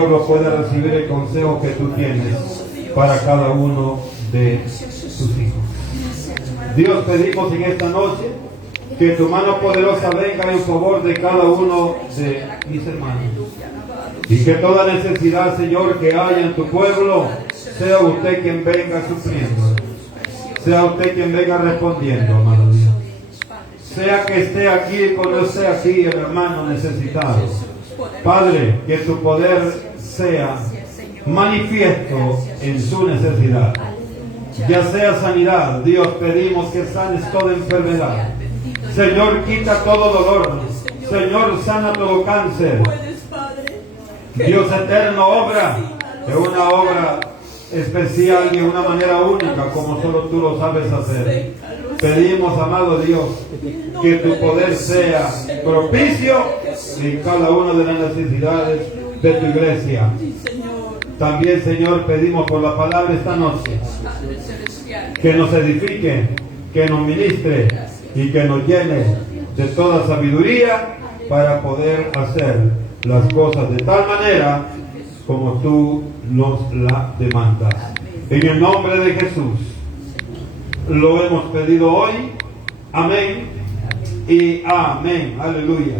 pueblo pueda recibir el consejo que tú tienes para cada uno de tus hijos. Dios, pedimos en esta noche que tu mano poderosa venga en favor de cada uno de mis hermanos. Y que toda necesidad, Señor, que haya en tu pueblo, sea usted quien venga supliendo. Sea usted quien venga respondiendo, amado Dios. Sea que esté aquí o no esté aquí, el hermano necesitado. Padre, que tu poder sea manifiesto en su necesidad. Ya sea sanidad, Dios, pedimos que sanes toda enfermedad. Señor, quita todo dolor. Señor, sana todo cáncer. Dios eterno, obra de una obra especial y de una manera única, como solo tú lo sabes hacer. Pedimos, amado Dios, que tu poder sea propicio en cada una de las necesidades de tu iglesia. También, Señor, pedimos por la palabra esta noche, que nos edifique, que nos ministre y que nos llene de toda sabiduría para poder hacer las cosas de tal manera como tú nos la demandas. En el nombre de Jesús lo hemos pedido hoy. Amén y amén. Aleluya.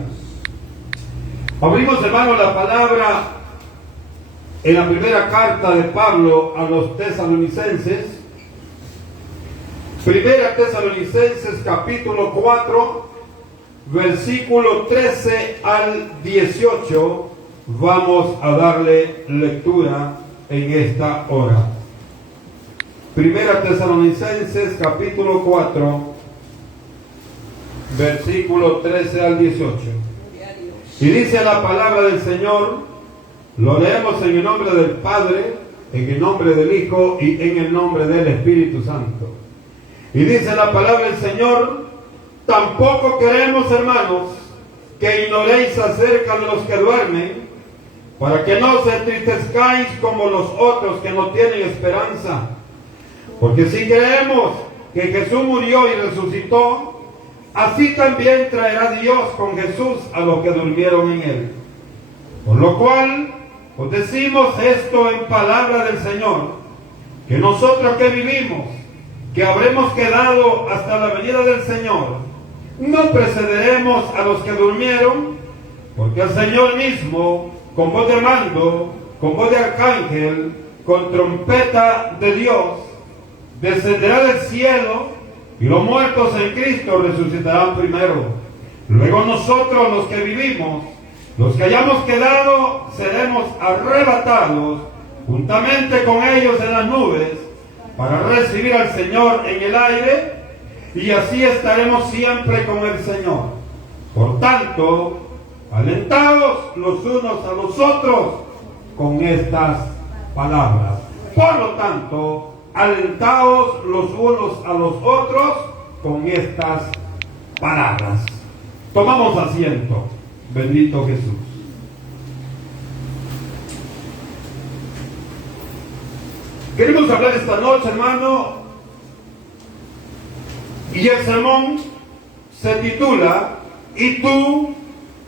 Abrimos, hermano, la palabra en la primera carta de Pablo a los tesalonicenses. Primera Tesalonicenses capítulo 4, versículo 13 al 18. Vamos a darle lectura en esta hora. Primera Tesalonicenses capítulo 4, versículo 13 al 18. Y dice la palabra del Señor, lo leemos en el nombre del Padre, en el nombre del Hijo y en el nombre del Espíritu Santo. Y dice la palabra del Señor, tampoco queremos, hermanos, que ignoréis acerca de los que duermen, para que no os entristezcáis como los otros que no tienen esperanza. Porque si creemos que Jesús murió y resucitó, así también traerá Dios con Jesús a los que durmieron en él. Por lo cual, os decimos esto en palabra del Señor, que nosotros que vivimos, que habremos quedado hasta la venida del Señor, no precederemos a los que durmieron, porque el Señor mismo, con voz de mando, con voz de arcángel, con trompeta de Dios, descenderá del cielo, y los muertos en Cristo resucitarán primero. Luego nosotros, los que vivimos, los que hayamos quedado, seremos arrebatados juntamente con ellos en las nubes, para recibir al Señor en el aire, y así estaremos siempre con el Señor. Por tanto, alentaos los unos a los otros con estas palabras. Por lo tanto, alentaos los unos a los otros con estas palabras. Tomamos asiento. Bendito Jesús. Queremos hablar esta noche, hermano, y el sermón se titula ¿Y tú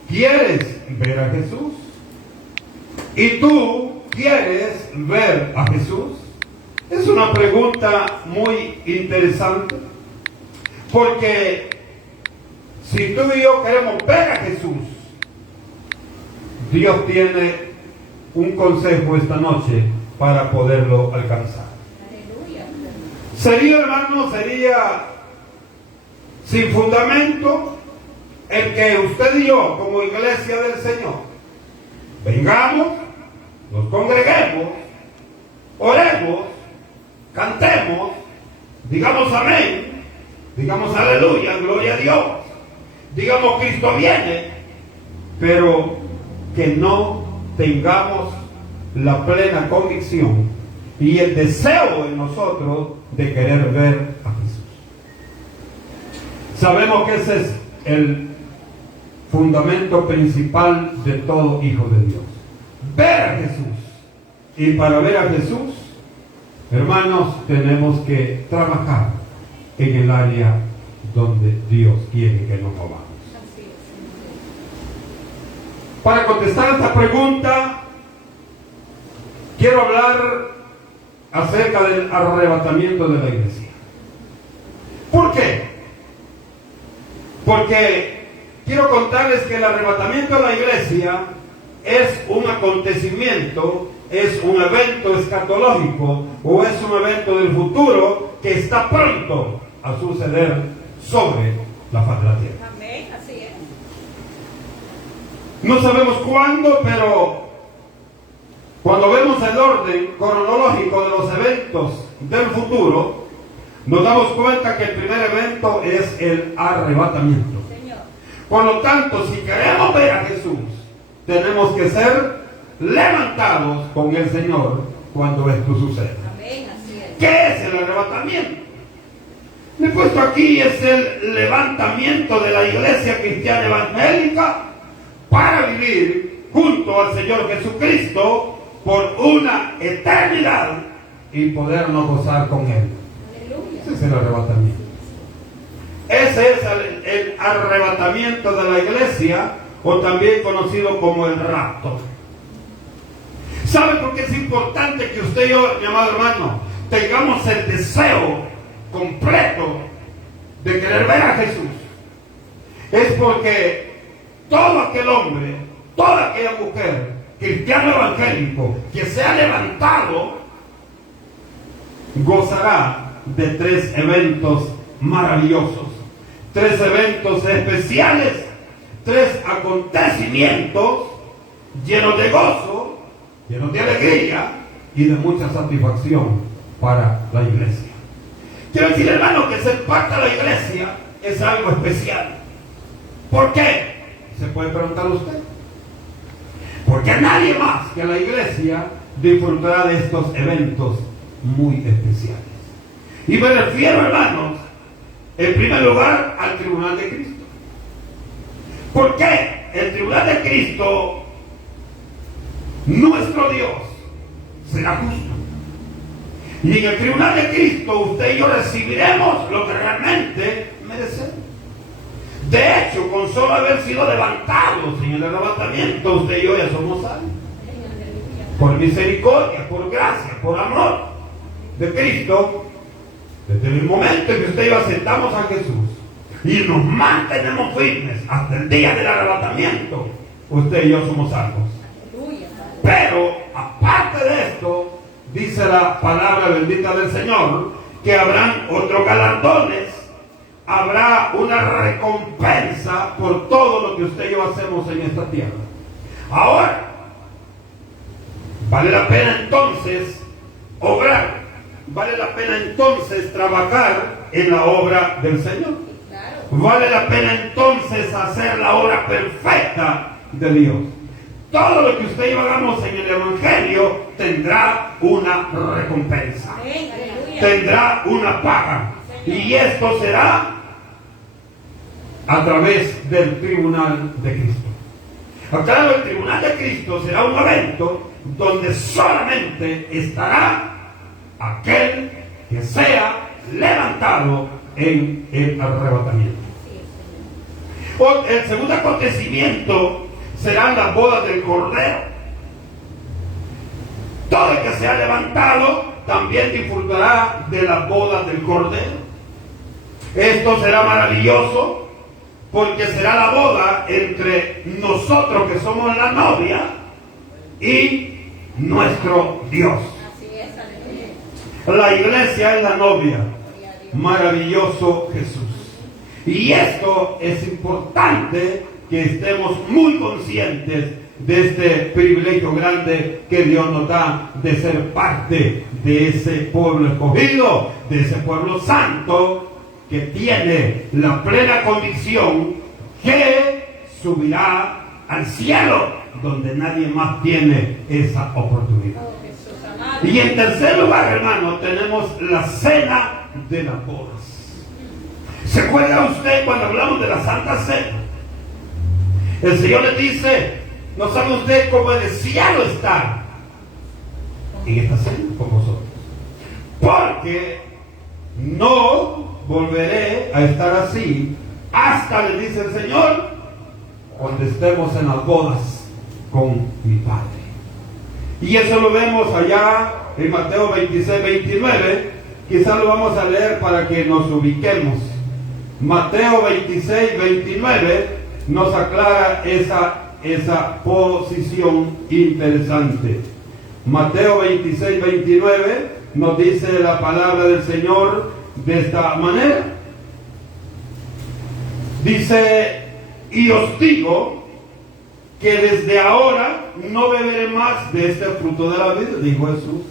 quieres ver a Jesús? ¿Y tú quieres ver a Jesús? Es una pregunta muy interesante, porque si tú y yo queremos ver a Jesús, Dios tiene un consejo esta noche para poderlo alcanzar. Sería, hermano, sin fundamento el que usted y yo, como iglesia del Señor, vengamos, nos congreguemos, oremos, cantemos, digamos amén, digamos aleluya, gloria a Dios, digamos Cristo viene, pero que no tengamos la plena convicción y el deseo en nosotros de querer ver a Jesús. Sabemos que ese es el fundamento principal de todo hijo de Dios. Ver a Jesús. Y para ver a Jesús, hermanos, tenemos que trabajar en el área donde Dios quiere que nos movamos. Para contestar esta pregunta, quiero hablar acerca del arrebatamiento de la iglesia. ¿Por qué? Porque quiero contarles que el arrebatamiento de la iglesia es un acontecimiento, es un evento escatológico o es un evento del futuro que está pronto a suceder sobre la faz de la tierra. Amén, así es. No sabemos cuándo, pero cuando vemos el orden cronológico de los eventos del futuro, nos damos cuenta que el primer evento es el arrebatamiento. Señor. Por lo tanto, si queremos ver a Jesús, tenemos que ser levantados con el Señor cuando esto suceda. Amén, así es. ¿Qué es el arrebatamiento? Me he puesto aquí, es el levantamiento de la iglesia cristiana evangélica para vivir junto al Señor Jesucristo por una eternidad y podernos gozar con Él. Aleluya. Ese es el arrebatamiento. Ese es el arrebatamiento de la iglesia, o también conocido como el rapto. ¿Sabe por qué es importante que usted y yo, mi amado hermano, tengamos el deseo completo de querer ver a Jesús? Es porque todo aquel hombre, toda aquella mujer, cristiano evangélico, que sea levantado, gozará de 3 eventos maravillosos, 3 eventos especiales, 3 acontecimientos llenos de gozo, llenos de alegría y de mucha satisfacción para la iglesia. Quiero decir, hermano, que ser parte de la iglesia es algo especial. ¿Por qué? Se puede preguntar usted. Porque nadie más que la iglesia disfrutará de estos eventos muy especiales. Y me refiero, hermanos, en primer lugar al tribunal de Cristo. ¿Por qué? El tribunal de Cristo, nuestro Dios, será justo. Y en el tribunal de Cristo usted y yo recibiremos lo que realmente merecemos. De hecho, con solo haber sido levantados en el arrebatamiento, usted y yo ya somos salvos. Por misericordia, por gracia, por amor de Cristo, desde el momento en que usted y yo aceptamos a Jesús y nos mantenemos firmes hasta el día del arrebatamiento, usted y yo somos salvos. Pero, aparte de esto, dice la palabra bendita del Señor, que habrán otros galardones, habrá una recompensa por todo lo que usted y yo hacemos en esta tierra. Ahora, vale la pena entonces obrar, vale la pena entonces trabajar en la obra del Señor. Vale la pena entonces hacer la obra perfecta de Dios. Todo lo que usted y yo hagamos en el Evangelio tendrá una recompensa, tendrá una paga, y esto será a través del tribunal de Cristo. Aclaro, el tribunal de Cristo será un evento donde solamente estará aquel que sea levantado en el arrebatamiento. El segundo acontecimiento serán las bodas del Cordero. Todo el que sea levantado también disfrutará de las bodas del Cordero. Esto será maravilloso porque será la boda entre nosotros que somos la novia y nuestro Dios. La iglesia es la novia. Maravilloso Jesús. Y esto es importante, que estemos muy conscientes de este privilegio grande que Dios nos da de ser parte de ese pueblo escogido, de ese pueblo santo, que tiene la plena convicción que subirá al cielo, donde nadie más tiene esa oportunidad. Y en tercer lugar, hermano, tenemos la cena de las bodas. ¿Se acuerda usted cuando hablamos de la Santa Cena? El Señor le dice: ¿no sabe usted cómo el cielo está en esta cena con vosotros? Porque no volveré a estar así hasta, le dice el Señor, cuando estemos en las bodas con mi Padre. Y eso lo vemos allá en Mateo 26, 29. Quizás lo vamos a leer para que nos ubiquemos. Mateo 26, 29 nos aclara esa posición interesante. Mateo 26, 29 nos dice la palabra del Señor de esta manera. Dice, y os digo que desde ahora no beberé más de este fruto de la vida, dijo Jesús,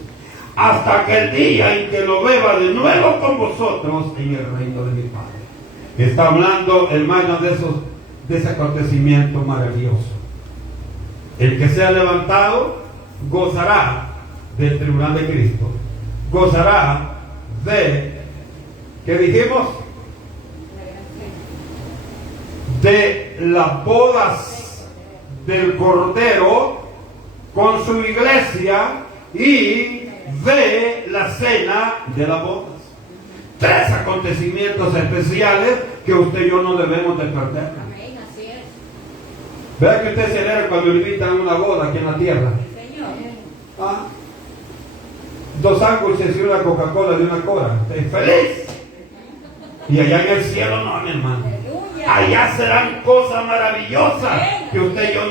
hasta que el día en que lo beba de nuevo con vosotros en el reino de mi Padre. Está hablando, hermanos, de ese acontecimiento maravilloso. El que sea levantado gozará del tribunal de Cristo, gozará de, ¿qué dijimos? De las bodas del Cordero con su iglesia y de la cena de las bodas. Tres acontecimientos especiales que usted y yo no debemos de perder. Amén, así es. Vea que usted se alegra cuando le invitan a una boda aquí en la tierra. Señor. ¿Ah? 2 sándwiches y una Coca-Cola de una cora. Estoy feliz. Y allá en el cielo no, mi hermano. Aleluya. Allá serán cosas maravillosas que usted y yo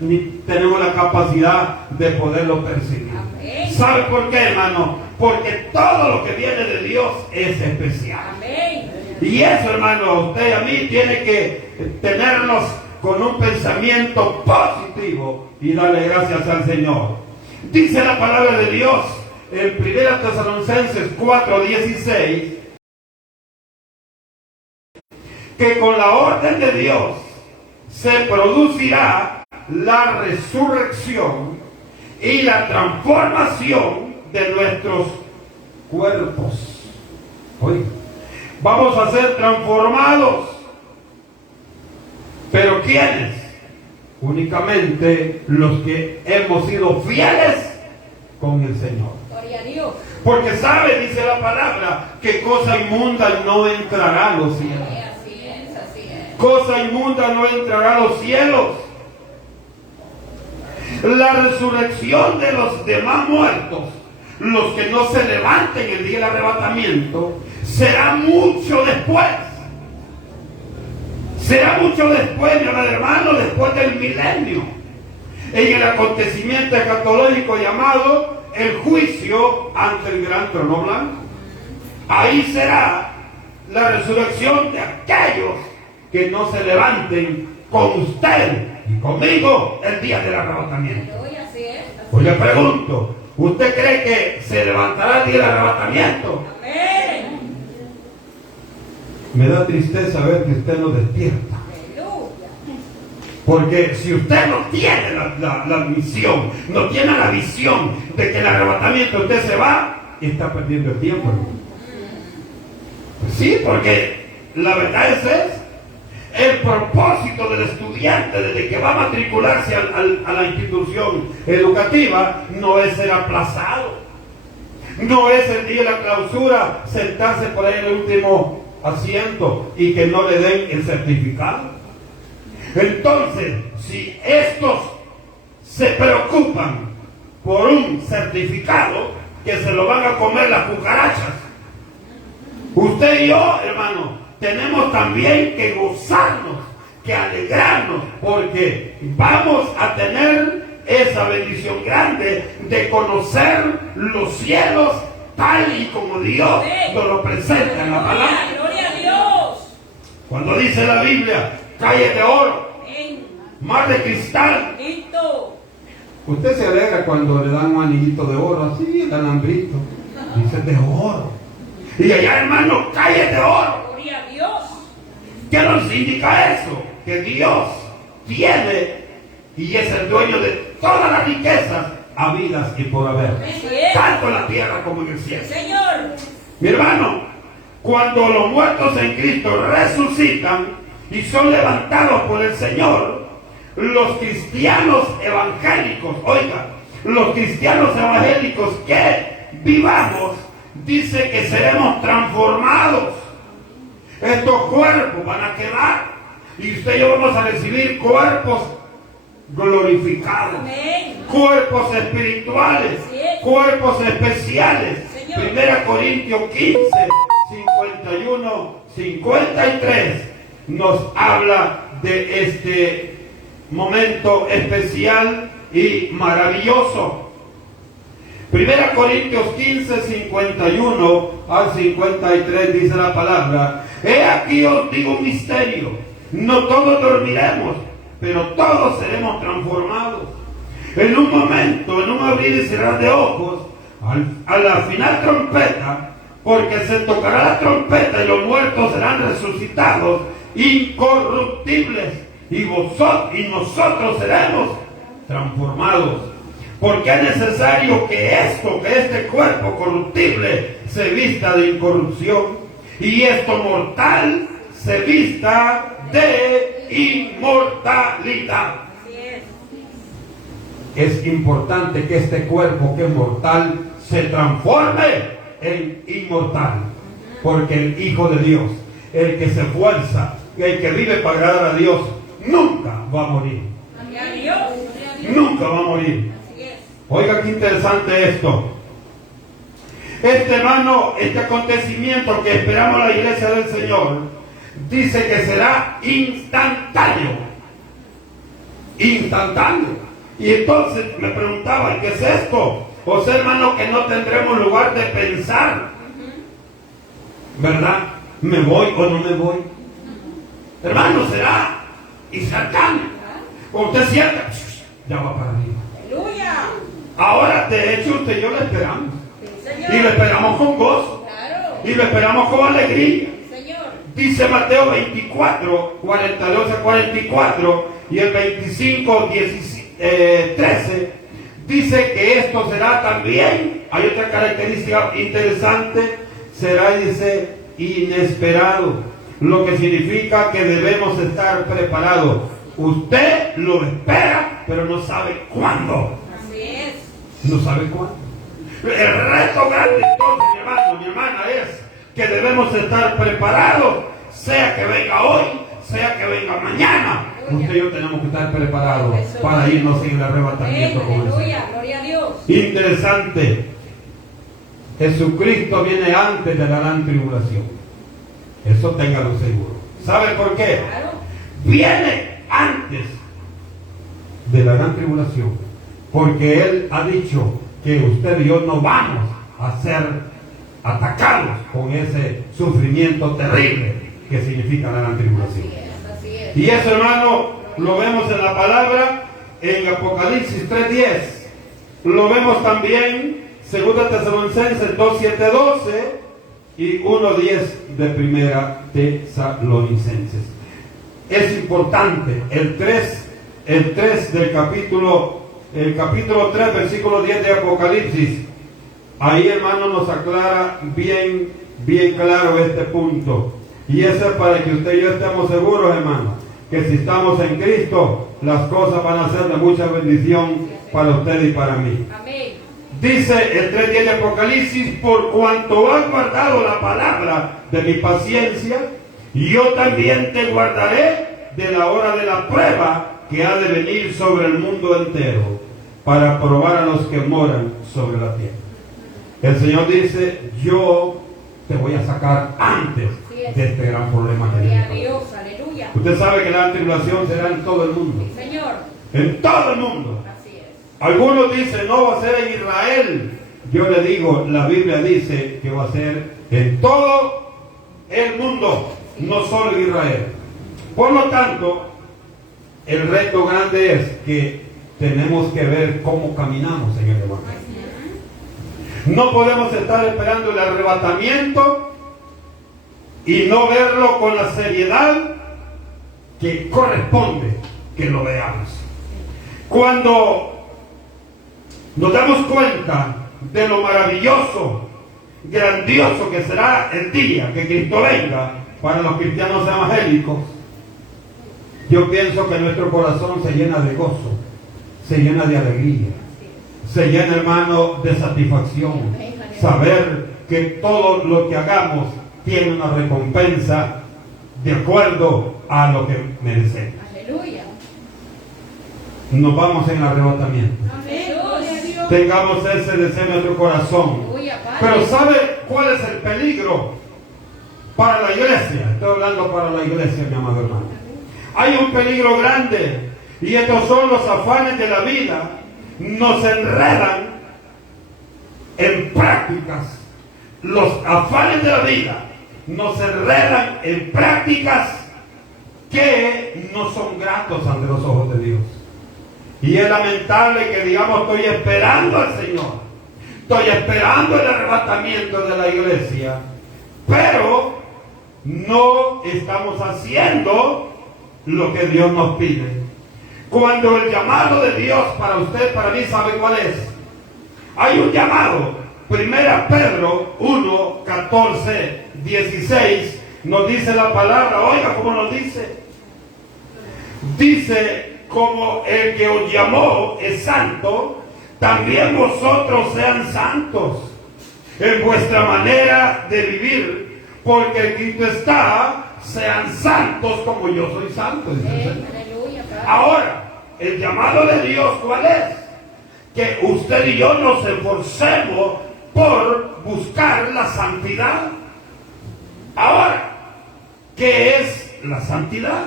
ni tenemos la capacidad de poderlo percibir. Amén. ¿Sabe por qué, hermano? Porque todo lo que viene de Dios es especial. Amén. Y eso, hermano, a usted y a mí tiene que tenernos con un pensamiento positivo y darle gracias al Señor. Dice la palabra de Dios en 1 Tesalonicenses 4:16 que con la orden de Dios se producirá la resurrección y la transformación de nuestros cuerpos. Oye, vamos a ser transformados. ¿Pero quiénes? Únicamente los que hemos sido fieles con el Señor. Gloria a Dios. Porque sabe, dice la palabra, que cosa inmunda no entrará a los cielos. Así es, así es. Cosa inmunda no entrará a los cielos. La resurrección de los demás muertos, los que no se levanten el día del arrebatamiento, será mucho después. Será mucho después, mi hermano, después del milenio, en el acontecimiento escatológico llamado el juicio ante el gran trono blanco. Ahí será la resurrección de aquellos que no se levanten con usted y conmigo el día del arrebatamiento. Aleluya, así es. Pues le pregunto, ¿usted cree que se levantará el día del arrebatamiento? Amén. Me da tristeza ver que usted no despierta. Aleluya. Porque si usted no tiene la misión, no tiene la visión de que el arrebatamiento usted se va, está perdiendo el tiempo. Pues sí, porque la verdad es esa. El propósito del estudiante desde que va a matricularse a la institución educativa no es ser aplazado. No es el día de la clausura sentarse por ahí en el último asiento y que no le den el certificado. Entonces, si estos se preocupan por un certificado, que se lo van a comer las cucarachas, usted y yo, hermano, tenemos también que gozarnos, que alegrarnos, porque vamos a tener esa bendición grande de conocer los cielos tal y como Dios nos lo presenta en la palabra. Gloria a Dios. Cuando dice la Biblia, calles de oro, Amén. mar de cristal. Listo. Usted se alegra cuando le dan un anillito de oro, así, el alambrito. Dice de oro. Y allá, hermano, calles de oro. Gloria a Dios. ¿Qué nos indica eso? Que Dios tiene y es el dueño de todas las riquezas habidas y por haber, Así es. tanto en la tierra como en el cielo. Señor. Mi hermano, cuando los muertos en Cristo resucitan y son levantados por el Señor, los cristianos evangélicos, oiga, los cristianos evangélicos que vivamos, dice que seremos transformados. Estos cuerpos van a quedar y usted y yo vamos a recibir cuerpos glorificados. Amén. cuerpos espirituales, cuerpos especiales. 1 Corintios 15, 51, 53 nos habla de este momento especial y maravilloso. 1 Corintios 15, 51 al 53 dice la palabra: he aquí os digo un misterio, no todos dormiremos, pero todos seremos transformados. En un momento, en un abrir y cerrar de ojos, a la final trompeta, porque se tocará la trompeta y los muertos serán resucitados incorruptibles, y nosotros seremos transformados. Porque es necesario que este cuerpo corruptible se vista de incorrupción, y esto mortal se vista de inmortalidad. Es importante que este cuerpo que es mortal se transforme en inmortal, porque el Hijo de Dios, el que se esfuerza, el que vive para agradar a Dios, nunca va a morir. Nunca va a morir. Oiga, qué interesante esto. Hermano, este acontecimiento que esperamos la iglesia del Señor, dice que será instantáneo. Instantáneo. Y entonces me preguntaban, ¿qué es esto? O sea, hermano, que no tendremos lugar de pensar, ¿verdad? ¿Me voy o no me voy? Hermano, será instantáneo. Cuando usted sienta, ya va para arriba. ¡Aleluya! Ahora, de hecho, usted y yo lo esperamos. Y lo esperamos con gozo. Claro. Y lo esperamos con alegría. Señor. Dice Mateo 24, 42 a 44 y el 25, 13. Dice que esto será también, hay otra característica interesante, será, dice, inesperado. Lo que significa que debemos estar preparados. Usted lo espera, pero no sabe cuándo. Así es. No sabe cuándo. El reto grande entonces, mi hermano, mi hermana, es que debemos estar preparados, sea que venga hoy, sea que venga mañana. Usted y yo tenemos que estar preparados para irnos en el arrebatamiento con eso. Gloria a Dios. Interesante. Jesucristo viene antes de la gran tribulación. Eso téngalo seguro. ¿Sabe por qué? Viene antes de la gran tribulación, porque Él ha dicho que usted y yo no vamos a ser atacados con ese sufrimiento terrible que significa la gran tribulación. Así es. Y eso, hermano, lo vemos en la palabra en Apocalipsis 3:10. Lo vemos también 2 Tesalonicenses 2:7-12 y 1:10 de Primera Tesalonicenses. Es importante el 3 del capítulo 3, versículo 10 de Apocalipsis. Ahí, hermano, nos aclara bien claro este punto. Y eso es para que usted y yo estemos seguros, hermano, que si estamos en Cristo, las cosas van a ser de mucha bendición para usted y para mí. Amén. Dice el 3:10 de Apocalipsis: por cuanto has guardado la palabra de mi paciencia, yo también te guardaré de la hora de la prueba que ha de venir sobre el mundo entero, para probar a los que moran sobre la tierra. El Señor dice: yo te voy a sacar antes de este gran problema que viene. Usted sabe que la tribulación será en todo el mundo. Sí, Señor. En todo el mundo. Así es. Algunos dicen, no va a ser en Israel. Yo le digo, la Biblia dice que va a ser en todo el mundo, no solo en Israel. Por lo tanto, el reto grande es que tenemos que ver cómo caminamos en el Evangelio. No podemos estar esperando el arrebatamiento y no verlo con la seriedad que corresponde que lo veamos. Cuando nos damos cuenta de lo maravilloso, grandioso que será el día que Cristo venga para los cristianos evangélicos, yo pienso que nuestro corazón se llena de gozo, se llena de alegría, se llena, hermano, de satisfacción. Saber que todo lo que hagamos tiene una recompensa de acuerdo a lo que merecemos. Aleluya. nos vamos en arrebatamiento. Jesús. Tengamos ese deseo en nuestro corazón. Pero ¿sabe cuál es el peligro para la iglesia? Estoy hablando para la iglesia, mi amado hermano. Hay un peligro grande, y estos son los afanes de la vida. Nos enredan en prácticas. Los afanes de la vida nos enredan en prácticas que no son gratos ante los ojos de Dios. Y es lamentable que digamos, estoy esperando al Señor, estoy esperando el arrebatamiento de la iglesia, pero no estamos haciendo lo que Dios nos pide. Cuando el llamado de Dios para usted, para mí, ¿sabe cuál es? Hay un llamado. 1 Pedro 1, 14, 16 nos dice la palabra. Oiga cómo nos dice. Dice: como el que os llamó es santo, también vosotros sean santos en vuestra manera de vivir, porque escrito está: sean santos como yo soy santo. Ahora, el llamado de Dios, ¿cuál es? Que usted y yo nos esforcemos por buscar la santidad. Ahora, ¿qué es la santidad?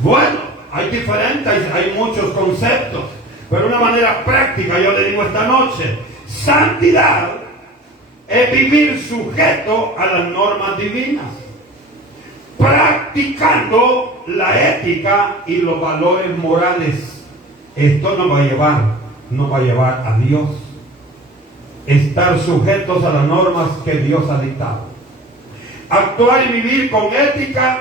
Bueno, hay muchos conceptos, pero de una manera práctica yo le digo esta noche: santidad es vivir sujeto a las normas divinas, practicando la ética y los valores morales. Esto nos va a llevar a Dios. Estar sujetos a las normas que Dios ha dictado. Actuar y vivir con ética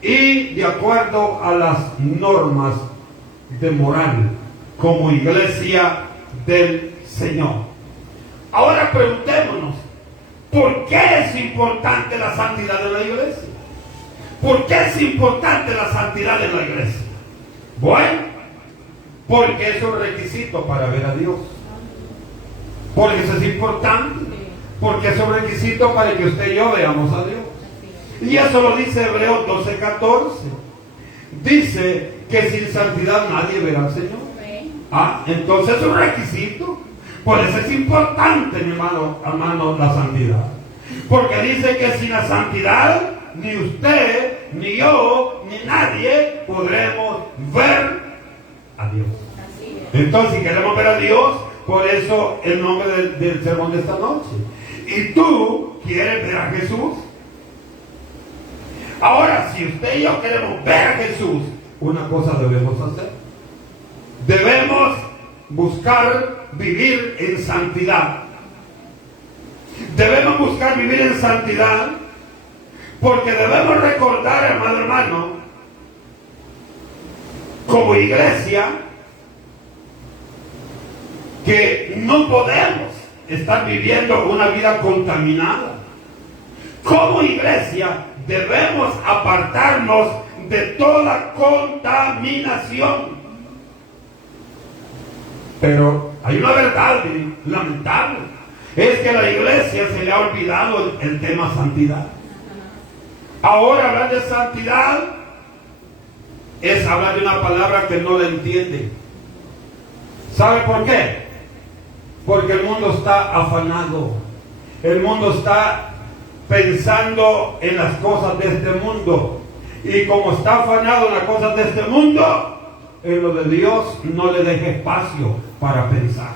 y de acuerdo a las normas de moral como iglesia del Señor. Ahora preguntémonos, ¿por qué es importante la santidad de la iglesia? ¿Por qué es importante la santidad de la iglesia? Bueno, porque es un requisito para ver a Dios. Porque eso es importante. Porque es un requisito para que usted y yo veamos a Dios. Y eso lo dice Hebreos 12, 14. Dice que sin santidad nadie verá al Señor. Entonces es un requisito. Por eso es importante, mi hermano, la santidad. Porque dice que sin la santidad ni usted, ni yo, ni nadie podremos ver a Dios. Entonces, si queremos ver a Dios, por eso el nombre del sermón de esta noche. ¿Y tú quieres ver a Jesús? Ahora, si usted y yo queremos ver a Jesús, una cosa debemos hacer. Debemos buscar vivir en santidad. Debemos buscar vivir en santidad, porque debemos recordar, hermano, como iglesia, que no podemos estar viviendo una vida contaminada. Como iglesia debemos apartarnos de toda contaminación. Pero hay una verdad lamentable, es que a la iglesia se le ha olvidado el tema santidad. Ahora hablar de santidad es hablar de una palabra que no la entiende. ¿Sabe por qué? Porque el mundo está afanado. El mundo está pensando en las cosas de este mundo. Y como está afanado en las cosas de este mundo, en lo de Dios no le deja espacio para pensar.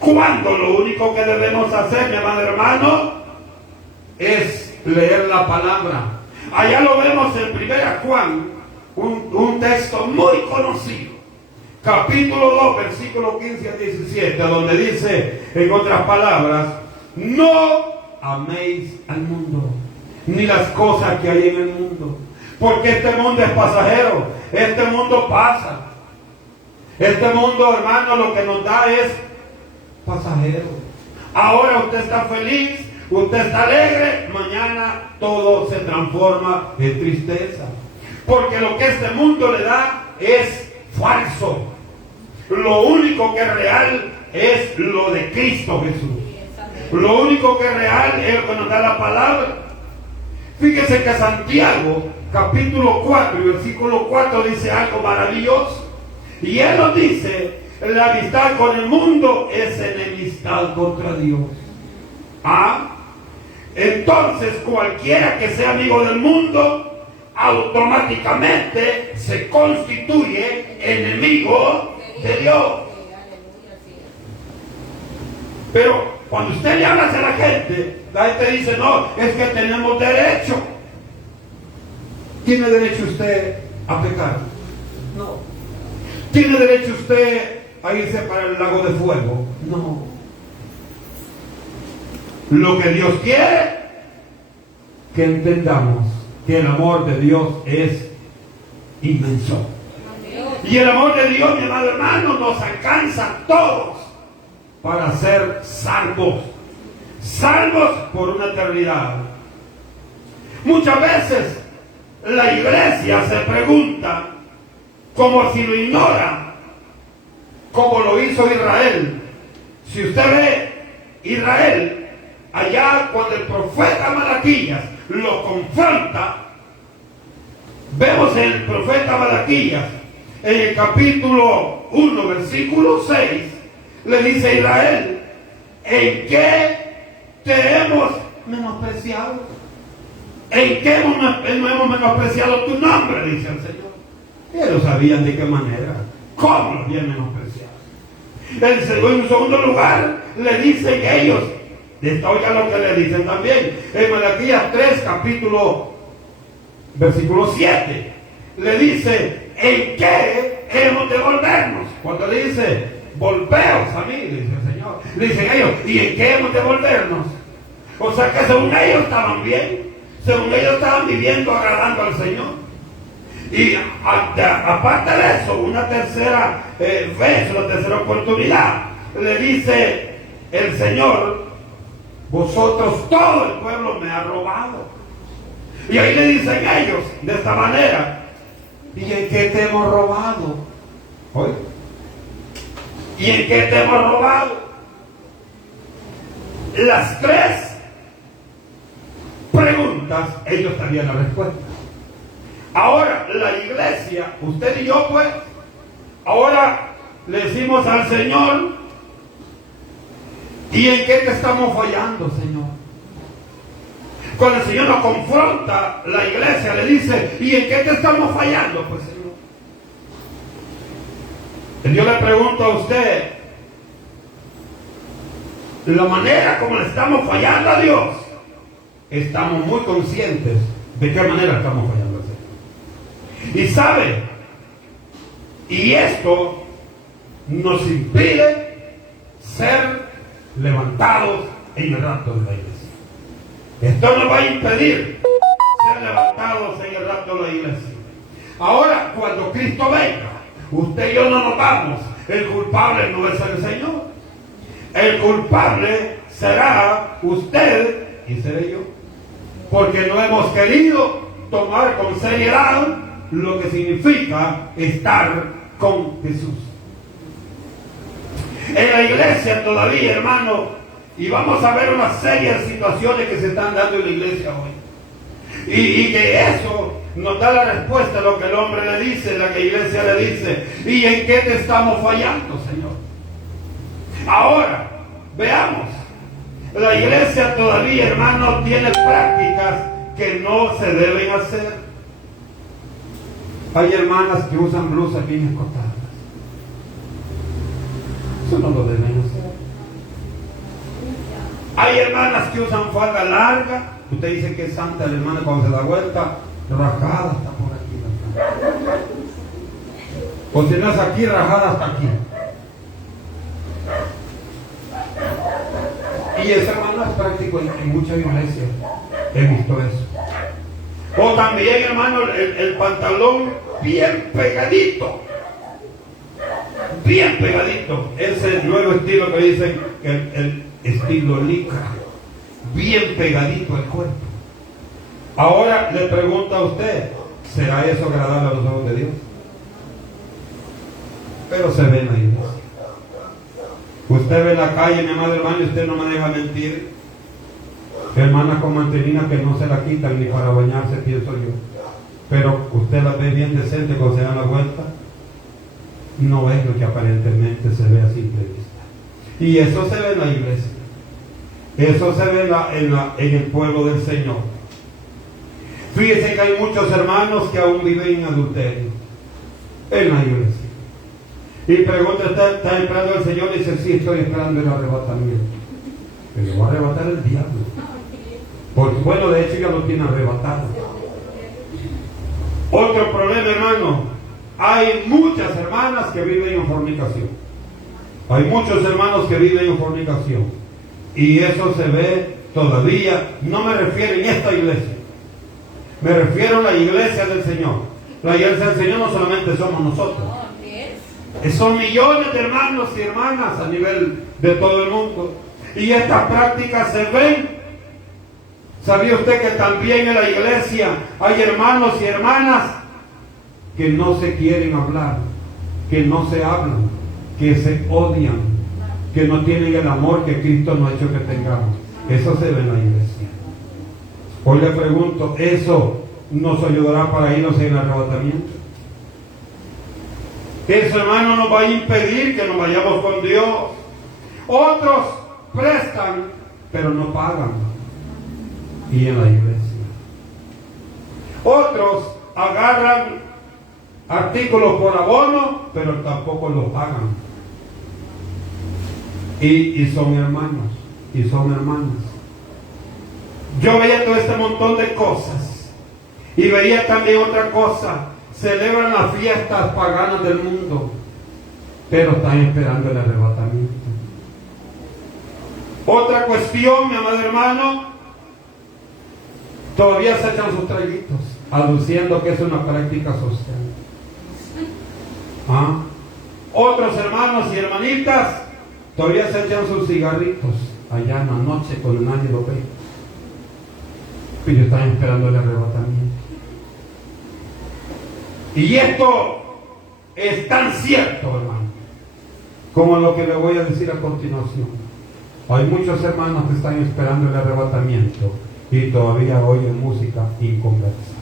Cuando lo único que debemos hacer, mi amado hermano, es leer la palabra. Allá lo vemos en 1 Juan, un texto muy conocido. Capítulo 2, versículo 15 a 17, donde dice, en otras palabras: no améis al mundo, ni las cosas que hay en el mundo, porque este mundo es pasajero, este mundo pasa. Este mundo, hermano, lo que nos da es pasajero. Ahora usted está feliz, usted está alegre, mañana todo se transforma en tristeza. Porque lo que este mundo le da es falso. Lo único que es real es lo de Cristo Jesús. Lo único que es real es lo que nos da la palabra. Fíjese que Santiago, capítulo 4 y versículo 4 dice algo maravilloso. Y Él nos dice, la amistad con el mundo es enemistad contra Dios. Entonces cualquiera que sea amigo del mundo, automáticamente se constituye enemigo de Dios. Pero cuando usted le habla a la gente dice, no, es que tenemos derecho. ¿Tiene derecho usted a pecar? No. ¿Tiene derecho usted a irse para el lago de fuego? No. Lo que Dios quiere que entendamos que el amor de Dios es inmenso. Y el amor de Dios, mi amado hermano, nos alcanza a todos para ser salvos. Salvos por una eternidad. Muchas veces la iglesia se pregunta, como si lo ignora, como lo hizo Israel. Si usted ve Israel, allá cuando el profeta Malaquías lo confronta, vemos en el profeta Malaquías, en el capítulo 1, versículo 6, le dice a Israel, ¿en qué te hemos menospreciado? ¿En qué hemos menospreciado tu nombre? Dice el Señor. Ellos sabían de qué manera, cómo lo habían menospreciado. En segundo lugar, le dicen ellos, oiga lo que le dicen también, en Malaquías 3, versículo 7, le dice, ¿en qué hemos de volvernos? Cuando le dice, volveos a mí, dice el Señor, le dicen ellos, ¿y en qué hemos de volvernos? O sea que según ellos estaban bien, según ellos estaban viviendo agradando al Señor. Y aparte de eso, una tercera vez, una tercera oportunidad, le dice el Señor, vosotros, todo el pueblo me ha robado. Y ahí le dicen ellos de esta manera, ¿y en qué te hemos robado? ¿Oye? ¿Y en qué te hemos robado? Las tres preguntas, ellos tenían la respuesta. Ahora la iglesia, usted y yo pues, ahora le decimos al Señor, ¿y en qué te estamos fallando, Señor? Cuando el Señor nos confronta, la iglesia le dice, ¿y en qué te estamos fallando, pues, Señor? Yo le pregunto a usted, la manera como le estamos fallando a Dios, estamos muy conscientes de qué manera estamos fallando a Dios. Y sabe, y esto nos impide ser levantados en el rapto de la iglesia. Esto nos va a impedir ser levantados en el rapto de la iglesia. Ahora, cuando Cristo venga, usted y yo no nos vamos. El culpable no es el Señor. El culpable será usted y seré yo. Porque no hemos querido tomar con seriedad lo que significa estar con Jesús. En la iglesia todavía, hermano, y vamos a ver una serie de situaciones que se están dando en la iglesia hoy. Y que eso nos da la respuesta a lo que el hombre le dice, la que la iglesia le dice. ¿Y en qué te estamos fallando, Señor? Ahora, veamos. La iglesia todavía, hermano, tiene prácticas que no se deben hacer. Hay hermanas que usan blusas bien escotadas. Eso no lo deben hacer. Hay hermanas que usan falda larga. Usted dice que es santa la hermana cuando se da vuelta, rajada hasta por aquí. O si no es aquí, rajada hasta aquí. Y eso, hermano, es práctico en muchas iglesias. He visto eso. O también, hermano, el pantalón bien pegadito. Bien pegadito. Ese nuevo estilo que dicen, el estilo licra. Bien pegadito el cuerpo. Ahora le pregunto a usted, ¿será eso agradable a los ojos de Dios? Pero se ve en la iglesia. Usted ve en la calle, mi amado hermano, y usted no me deja mentir. Hermanas con mantelina que no se la quitan ni para bañarse, pienso yo. Pero usted la ve bien decente cuando se da la vuelta. no es lo que aparentemente se ve a simple vista. Y eso se ve en la iglesia. Eso se ve en el pueblo del Señor. Fíjense que hay muchos hermanos que aún viven en adulterio en la iglesia. Y pregunta, ¿está esperando el Señor? Y dice, sí, estoy esperando el arrebatamiento. Pero va a arrebatar el diablo. Porque bueno, de hecho ya lo tiene arrebatado. Otro problema, hermano. Hay muchas hermanas que viven en fornicación. Hay muchos hermanos que viven en fornicación. Y eso se ve todavía. No me refiero en esta iglesia. Me refiero a la iglesia del Señor. La iglesia del Señor no solamente somos nosotros. Son millones de hermanos y hermanas a nivel de todo el mundo. Y estas prácticas se ven. ¿Sabía usted que también en la iglesia hay hermanos y hermanas que no se quieren hablar, que no se hablan, que se odian, que no tienen el amor que Cristo nos ha hecho que tengamos? Eso se ve en la iglesia. Hoy le pregunto, ¿eso nos ayudará para irnos en el arrebatamiento? Eso, hermano, nos va a impedir que nos vayamos con Dios. Otros prestan, pero no pagan. Y en la iglesia. Otros agarran artículos por abono, pero tampoco los pagan. Y son hermanos, y son hermanas. Yo veía todo este montón de cosas. Y veía también otra cosa. Celebran las fiestas paganas del mundo, pero están esperando el arrebatamiento. Otra cuestión, mi amado hermano, todavía se echan sus traguitos, aduciendo que es una práctica social. Otros hermanos y hermanitas todavía se echan sus cigarritos allá en la noche cuando nadie lo ve, pero están esperando el arrebatamiento. Y esto es tan cierto, hermano, como lo que le voy a decir a continuación. Hay muchos hermanos que están esperando el arrebatamiento y todavía oyen música inconversa.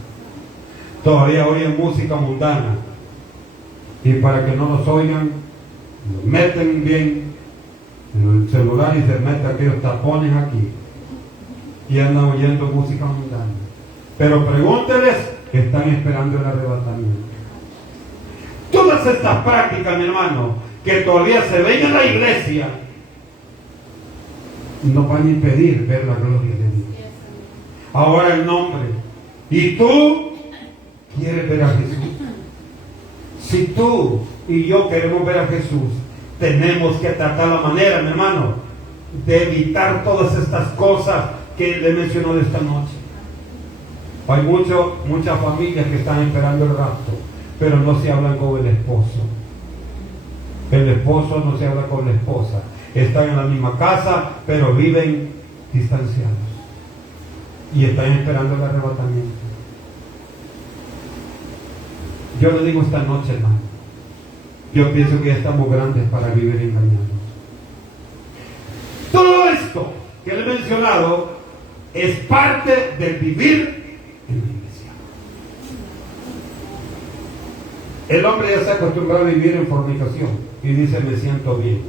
Todavía oyen música mundana. Y para que no los oigan, los meten bien en el celular y se meten aquellos tapones aquí. Y andan oyendo música mundana. Pero pregúnteles, están esperando el arrebatamiento. Todas estas prácticas, mi hermano, que todavía se ven en la iglesia, no van a impedir ver la gloria de Dios. Ahora el nombre. ¿Y tú quieres ver a Jesús? Si tú y yo queremos ver a Jesús, tenemos que tratar la manera, mi hermano, de evitar todas estas cosas que le mencionó de esta noche. Hay muchas familias que están esperando el rapto, pero no se hablan con el esposo. El esposo no se habla con la esposa. Están en la misma casa, pero viven distanciados. Y están esperando el arrebatamiento. Yo le digo esta noche, hermano, yo pienso que ya estamos grandes para vivir engañados. Todo esto que le he mencionado es parte del vivir en la iglesia. El hombre ya se acostumbrado a vivir en fornicación y dice, me siento bien.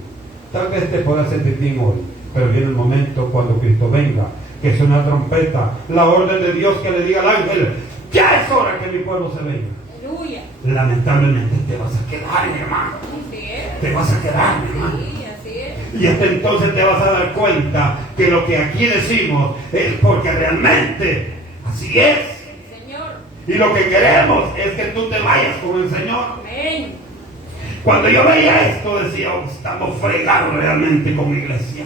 Tal vez te pueda sentir bien hoy, pero viene el momento cuando Cristo venga, que suena la trompeta, la orden de Dios que le diga al ángel, ya es hora que mi pueblo se venga. Aleluya. Lamentablemente te vas a quedar, mi hermano. Te vas a quedar, mi hermano. Sí, así es. Y hasta entonces te vas a dar cuenta que lo que aquí decimos es porque realmente así es. Señor. Y lo que queremos es que tú te vayas con el Señor. Amén. Cuando yo veía esto decía, oh, estamos fregados realmente con la iglesia.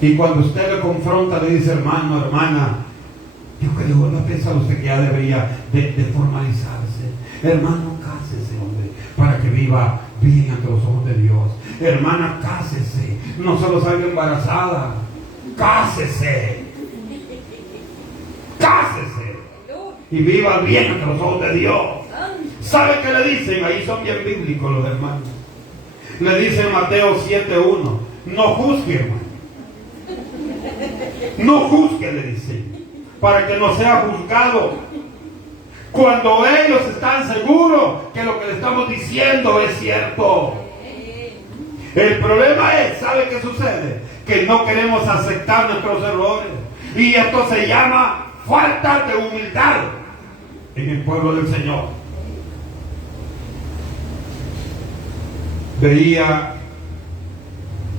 Y cuando usted le confronta, le dice, hermano, hermana, yo creo, no piensa usted que ya debería de formalizarse. Hermano, cásese, hombre, para que viva bien ante los ojos de Dios. Hermana, cásese, no solo salga embarazada, cásese. Cásese y viva bien ante los ojos de Dios. ¿Sabe qué le dicen? Ahí son bien bíblicos los hermanos. Le dicen Mateo 7:1, no juzgue, hermano. No juzgue, le dicen, para que no sea juzgado. Cuando ellos están seguros que lo que le estamos diciendo es cierto. El problema es, ¿sabe qué sucede? Que no queremos aceptar nuestros errores. Y esto se llama falta de humildad en el pueblo del Señor. Veía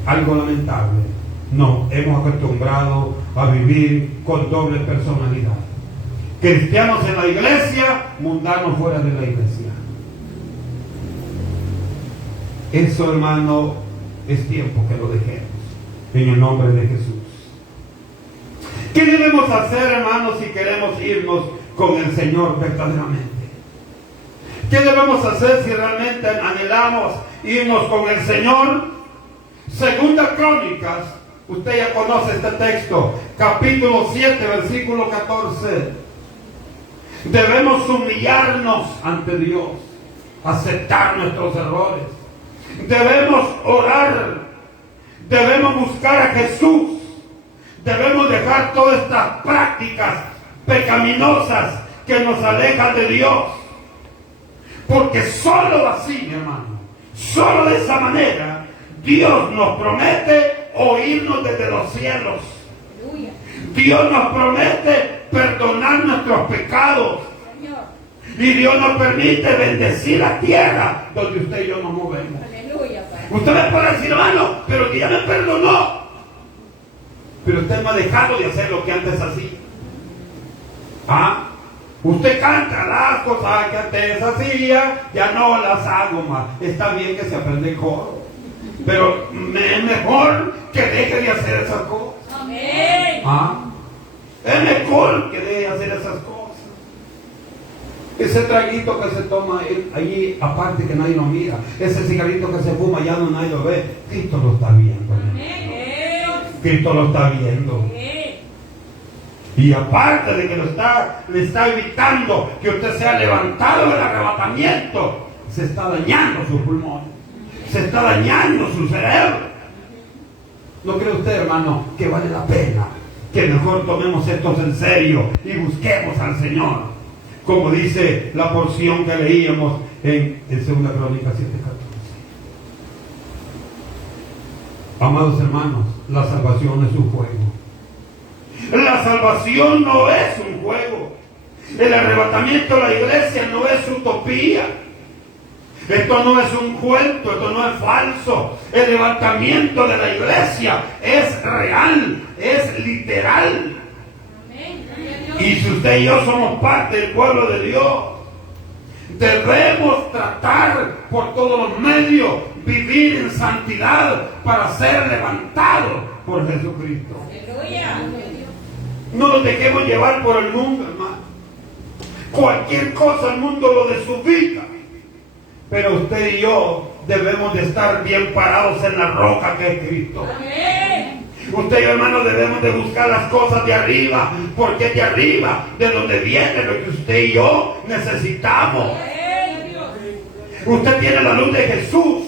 algo lamentable. Nos hemos acostumbrado a vivir con doble personalidad. Cristianos en la iglesia, mundanos fuera de la iglesia. Eso, hermano, es tiempo que lo dejemos en el nombre de Jesús. ¿Qué debemos hacer, hermanos, si queremos irnos con el Señor verdaderamente? ¿Qué debemos hacer si realmente anhelamos irnos con el Señor? Segunda Crónicas, usted ya conoce este texto, capítulo 7, versículo 14. Debemos humillarnos ante Dios, aceptar nuestros errores. Debemos orar, debemos buscar a Jesús, debemos dejar todas estas prácticas pecaminosas que nos alejan de Dios. Porque solo así, mi hermano, solo de esa manera, Dios nos promete oírnos desde los cielos. Dios nos promete perdonar nuestros pecados. Y Dios nos permite bendecir la tierra donde usted y yo nos movemos. Usted me puede decir, hermano, pero que ya me perdonó. Pero usted no ha dejado de hacer lo que antes hacía. ¿Ah? Usted canta las cosas que antes hacía, ya no las hago más. Está bien que se aprende el coro, pero es mejor que deje de hacer esas cosas. Amén. ¿Ah? Es mejor que deje de hacer esas cosas. Ese traguito que se toma allí, aparte que nadie lo mira, ese cigarrito que se fuma, ya no nadie lo ve. Cristo lo está viendo. Cristo lo está viendo. Y aparte de que le está evitando que usted sea levantado del arrebatamiento, se está dañando sus pulmones, se está dañando su cerebro. ¿No cree usted, hermano, que vale la pena que mejor tomemos esto en serio y busquemos al Señor? Como dice la porción que leíamos en 2 Crónicas 7:14. Amados hermanos, la salvación es un juego. La salvación no es un juego. El arrebatamiento de la iglesia no es utopía. Esto no es un cuento, esto no es falso. El levantamiento de la iglesia es real, es literal. Y si usted y yo somos parte del pueblo de Dios, debemos tratar por todos los medios, vivir en santidad para ser levantados por Jesucristo. No nos dejemos llevar por el mundo, hermano. Cualquier cosa el mundo lo desubica. Pero usted y yo debemos de estar bien parados en la roca que es Cristo. Usted y yo, hermano, debemos de buscar las cosas de arriba, porque es de arriba, de donde viene lo que usted y yo necesitamos. Usted tiene la luz de Jesús.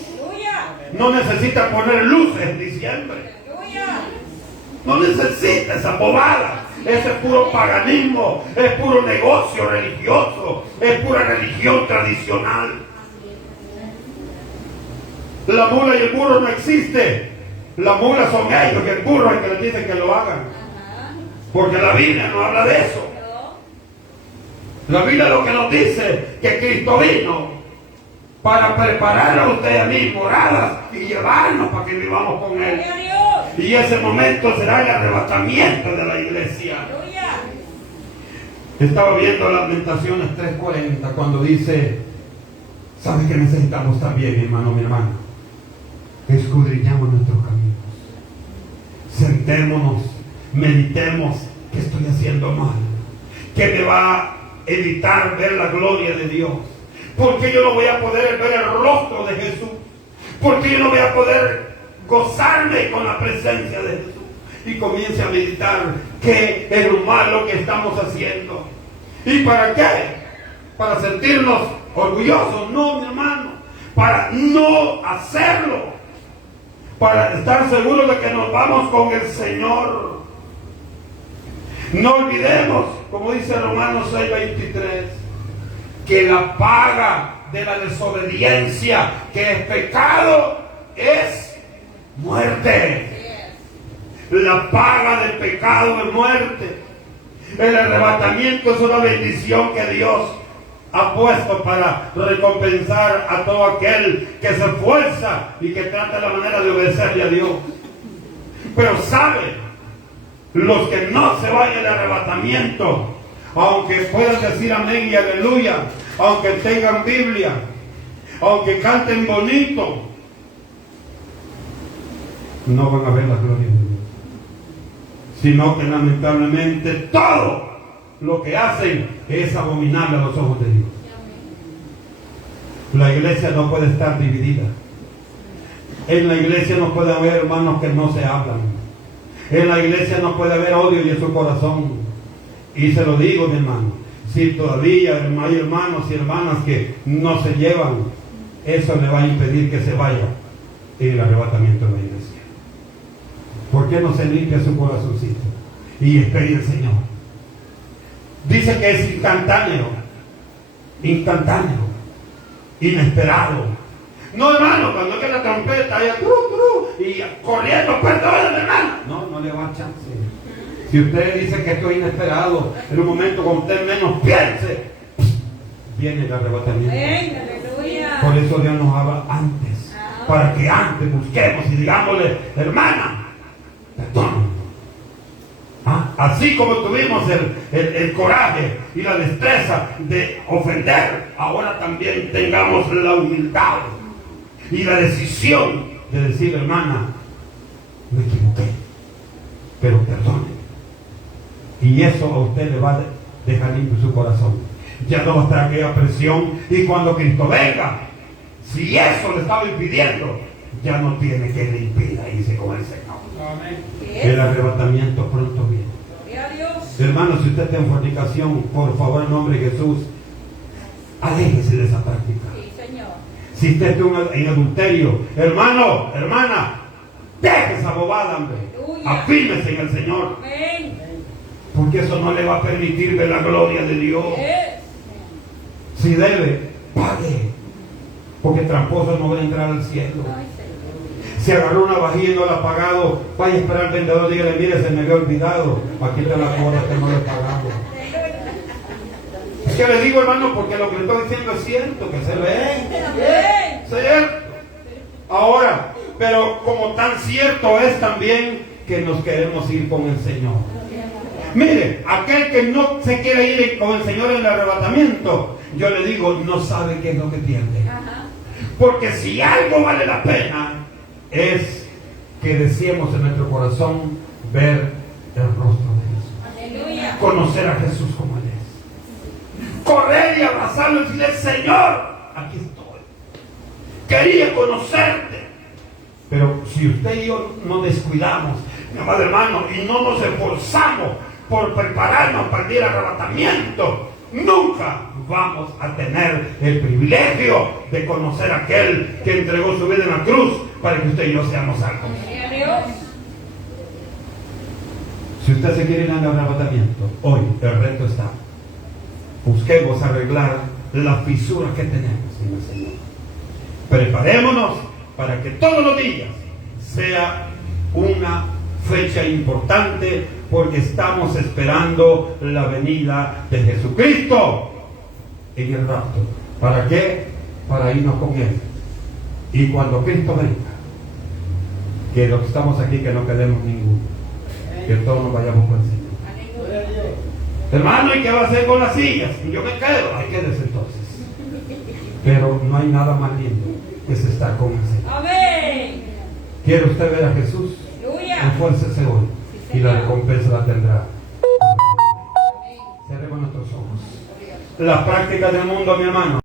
No necesita poner luces en diciembre. No necesita esa bobada. Ese es puro paganismo, es puro negocio religioso, es pura religión tradicional. La mula y el burro no existen. La mula son ellos y el burro es el que les dice que lo hagan. Porque la Biblia no habla de eso. La Biblia lo que nos dice que Cristo vino para preparar a usted y a mí moradas y llevarnos para que vivamos con Él. Y ese momento será el arrebatamiento de la iglesia. Estaba viendo Lamentaciones 3:40 cuando dice, ¿sabe que necesitamos también, mi hermano? Escudriñamos nuestros caminos. Sentémonos, meditemos qué estoy haciendo mal, qué me va a evitar ver la gloria de Dios, porque yo no voy a poder ver el rostro de Jesús, porque yo no voy a poder gozarme con la presencia de Jesús. Y comience a meditar qué es lo malo que estamos haciendo. ¿Y para qué? Para sentirnos orgullosos. No, mi hermano, para no hacerlo, para estar seguros de que nos vamos con el Señor. No olvidemos, como dice Romanos 6:23, que la paga de la desobediencia, que es pecado, es muerte. La paga del pecado es muerte. El arrebatamiento es una bendición que Dios ha puesto para recompensar a todo aquel que se esfuerza y que trata la manera de obedecerle a Dios. Pero sabe, los que no se vayan al arrebatamiento, aunque puedan decir amén y aleluya, aunque tengan Biblia, aunque canten bonito, no van a ver la gloria de Dios, sino que lamentablemente todo lo que hacen es abominable a los ojos de Dios. La iglesia no puede estar dividida. En la iglesia no puede haber hermanos que no se hablan. En la iglesia no puede haber odio en su corazón. Y se lo digo, mi hermano, si todavía hay hermanos y hermanas que no se llevan, eso le va a impedir que se vaya en el arrebatamiento de la iglesia. ¿Por qué no se limpia su corazoncito y espera al Señor? Dice que es instantáneo, inesperado. No, hermano, cuando que la trompeta haya y corriendo, perdóname, hermano. No le va a chance. Si usted dice que esto es inesperado, en un momento cuando usted menos piense, viene el arrebatamiento. Por eso Dios nos habla antes, para que antes busquemos y digámosle, hermana, perdón. Así como tuvimos el coraje y la destreza de ofender, ahora también tengamos la humildad y la decisión de decir, hermana, me equivoqué, pero perdone. Y eso a usted le va a dejar limpio su corazón. Ya no va a estar aquella presión, y cuando Cristo venga, si eso le estaba impidiendo, ya no tiene que le impida irse con el Señor. El arrebatamiento pronto viene. Hermano, si usted está en fornicación, por favor, en nombre de Jesús, aléjese de esa práctica. Si usted está en adulterio, hermano, hermana, deje esa bobada, hombre. Afírmese en el Señor. Porque eso no le va a permitir ver la gloria de Dios. Si debe, pague. Porque tramposo no va a entrar al cielo. Si agarró una vajilla y no la ha pagado, vaya a esperar al vendedor y dígale, mire, se me había olvidado. Aquí está la cuota que no le he pagado. Es que le digo, hermano, porque lo que le estoy diciendo es cierto, que se ve. ¿Cierto? Ahora, pero como tan cierto es también que nos queremos ir con el Señor. Mire, aquel que no se quiere ir con el Señor en el arrebatamiento, yo le digo, no sabe qué es lo que pierde. Porque si algo vale la pena, es que deseemos en nuestro corazón ver el rostro de Jesús. Aleluya. Conocer a Jesús como Él es. Correr y abrazarlo y decirle, Señor, aquí estoy. Quería conocerte. Pero si usted y yo nos descuidamos, mi amado hermano, y no nos esforzamos por prepararnos para el arrebatamiento, nunca vamos a tener el privilegio de conocer a aquel que entregó su vida en la cruz para que usted y yo seamos salvos. Si usted se quiere ir al arrebatamiento, hoy el reto está. Busquemos arreglar las fisuras que tenemos en el Señor. Preparémonos para que todos los días sea una fecha importante, porque estamos esperando la venida de Jesucristo en el rapto. ¿Para qué? Para irnos con Él. Y cuando Cristo venga, que los que estamos aquí, que no quedemos ninguno, que todos nos vayamos con el Señor. Hermano, ¿y qué va a hacer con las sillas? Yo me quedo, ahí quédese entonces. Pero no hay nada más lindo que se estar con el Señor. Amén. ¿Quiere usted ver a Jesús? Esfuércese hoy y la recompensa la tendrá. Cerremos nuestros ojos. Las prácticas del mundo, mi hermano.